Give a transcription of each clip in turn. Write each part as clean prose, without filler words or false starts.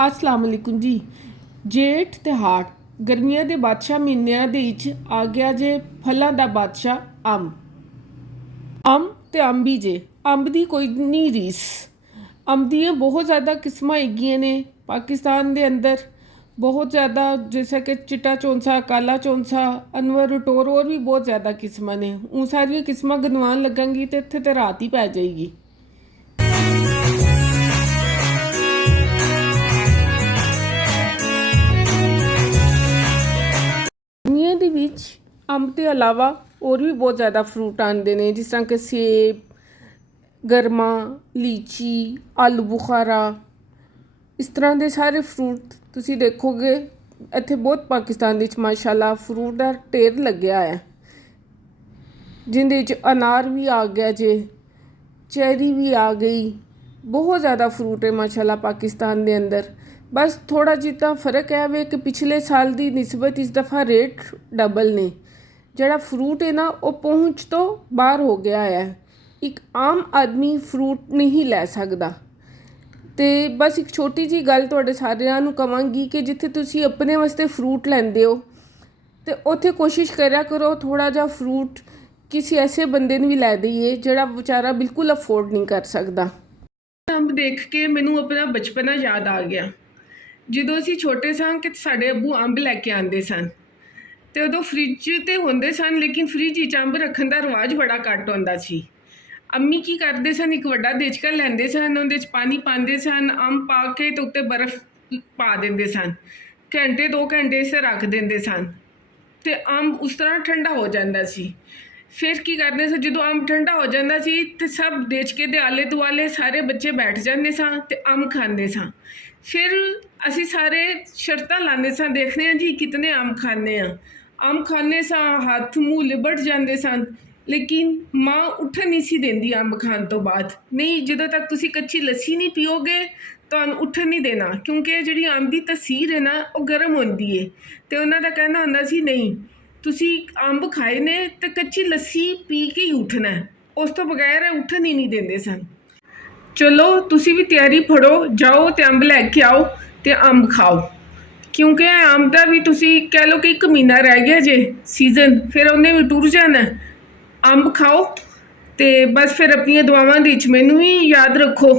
अस्सलाम वालेकुम जी। जेठ ते हाड़ गर्मियां दे बादशाह महीनिਆਂ ਦੇ ਵਿੱਚ ਆ ਗਿਆ ਜੇ ਫਲਾਂ ਦਾ ਬਾਦਸ਼ਾਹ ਅੰਬ ਤੇ ਅੰਬ ਹੀ ਜੇ। ਅੰਬ ਦੀ ਕੋਈ ਨਹੀਂ ਰੀਸ। ਅੰਬ ਦੀਆਂ ਬਹੁਤ ਜ਼ਿਆਦਾ ਕਿਸਮਾਂ ਹੈਗੀਆਂ ਨੇ ਪਾਕਿਸਤਾਨ ਦੇ ਅੰਦਰ, बहुत ज़्यादा, जैसा कि चिट्टा चौंसा, काला चौंसा, अनवर रटोर, और भी बहुत ज़्यादा किस्मां ने। उन सारिया किस्मां गिनवान लगेंगी तो इत्थे तो रात ही पै जाएगी। गर्मियां दे विच अंब के अलावा और भी बहुत ज़्यादा फ्रूट आते हैं, जिस तरह कि सेब, गरमा, लीची, आलू बुखारा, इस तरह के सारे फ्रूट तुसी देखोगे इत्थे बहुत पाकिस्तान विच माशाअल्लाह फ्रूट का ढेर लग्या है, जिंदे विच अनार भी आ गया जे, चेरी भी आ गई, बहुत ज़्यादा फ्रूट है माशाअल्लाह पाकिस्तान के अंदर। बस थोड़ा जितना फ़र्क है वे कि पिछले साल की निस्बत इस दफ़ा रेट डबल ने। जड़ा फ्रूट है ना वो पहुँच तो बाहर हो गया है, एक आम आदमी फ्रूट नहीं लै सकदा। तो बस एक छोटी जी गल तुहाडे सारिਆਂ ਨੂੰ कहांगी कि जिथे तुसी अपने वास्ते फ्रूट लैंदे हो तो उत्थे कोशिश करा करो थोड़ा जा फ्रूट किसी ऐसे बंदे ਨੂੰ भी लै दईए जिहड़ा बेचारा बिल्कुल अफोर्ड नहीं कर सकता। अंब देख के मैनू अपना बचपना याद आ गया। ਜਦੋਂ ਅਸੀਂ ਛੋਟੇ ਸਾਂ ਕਿ ਸਾਡੇ ਅੱਬੂ ਅੰਬ ਲੈ ਕੇ ਆਉਂਦੇ ਸਨ ਤੇ ਉਦੋਂ ਫ੍ਰਿਜ ਤੇ ਹੁੰਦੇ ਸਨ, ਲੇਕਿਨ ਫ੍ਰਿਜ ਵਿੱਚ ਅੰਬ ਰੱਖਣ ਦਾ ਰਿਵਾਜ ਬੜਾ ਘੱਟ ਹੁੰਦਾ ਸੀ। ਅੰਮੀ ਕੀ ਕਰਦੇ ਸਨ, ਇੱਕ ਵੱਡਾ ਦੇਚਕਾ ਲੈਂਦੇ ਸਨ, ਉਹਦੇ 'ਚ ਪਾਣੀ ਪਾਉਂਦੇ ਸਨ, ਅੰਬ ਪਾ ਕੇ ਤੇ ਉੱਤੇ ਬਰਫ਼ ਪਾ ਦਿੰਦੇ ਸਨ, ਘੰਟੇ 2 ਘੰਟੇ ਇਸੇ ਰੱਖ ਦਿੰਦੇ ਸਨ ਤੇ ਅੰਬ ਉਸ ਤਰ੍ਹਾਂ ਠੰਡਾ ਹੋ ਜਾਂਦਾ ਸੀ। ਫਿਰ ਕੀ ਕਰਦੇ ਸੀ, ਜਦੋਂ ਅੰਬ ਠੰਡਾ ਹੋ ਜਾਂਦਾ ਸੀ ਤੇ ਸਭ ਦੇਚਕੇ ਦੇ ਆਲੇ ਦੁਆਲੇ ਸਾਰੇ ਬੱਚੇ ਬੈਠ ਜਾਂਦੇ ਸਾਂ ਤੇ ਅੰਬ ਖਾਂਦੇ ਸਾਂ। ਫਿਰ ਅਸੀਂ ਸਾਰੇ ਸ਼ਰਤਾਂ ਲਾਉਂਦੇ ਸਾਂ, ਦੇਖਦੇ ਹਾਂ ਜੀ ਕਿਤਨੇ ਅੰਬ ਖਾਂਦੇ ਹਾਂ। ਅੰਬ ਖਾਂਦੇ ਸਾਂ, ਹੱਥ ਮੂੰਹ ਲਿਬੜ ਜਾਂਦੇ ਸਨ, लेकिन माँ उठन नहीं सी देंदी अंब खान तो बाद। नहीं, ਜਦੋਂ तक तुसी कच्ची लस्सी नहीं पीओगे ਤੁਹਾਨੂੰ उठन नहीं देना, क्योंकि ਜਿਹੜੀ अंब ਦੀ तसीर है ना वो गर्म होंदी है। तो ਉਹਨਾਂ ਦਾ कहना ਹੁੰਦਾ ਸੀ नहीं तुसी अंब खाए ने तो कच्ची लस्सी पी के ही उठना, उस तो बगैर उठन ही नहीं देंदे सन। चलो तुसी भी तैयारी फड़ो, जाओ तो अंब लैके आओ तो अंब खाओ, क्योंकि अंब का भी तुसी कह लो कि 1 महीना रह गया जे सीजन, फिर उन्हें भी टुर जाना। अंब खाओ तो बस फिर अपन दुआवां दे विच मैनू भी याद रखो।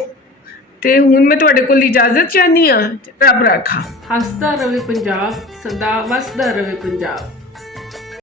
तो हुण मैं तुहाडे कोल इजाजत चाहनी हाँ। रब राखा। हसदा रवे पंजाब, सदा वसदा रवे पंजाब।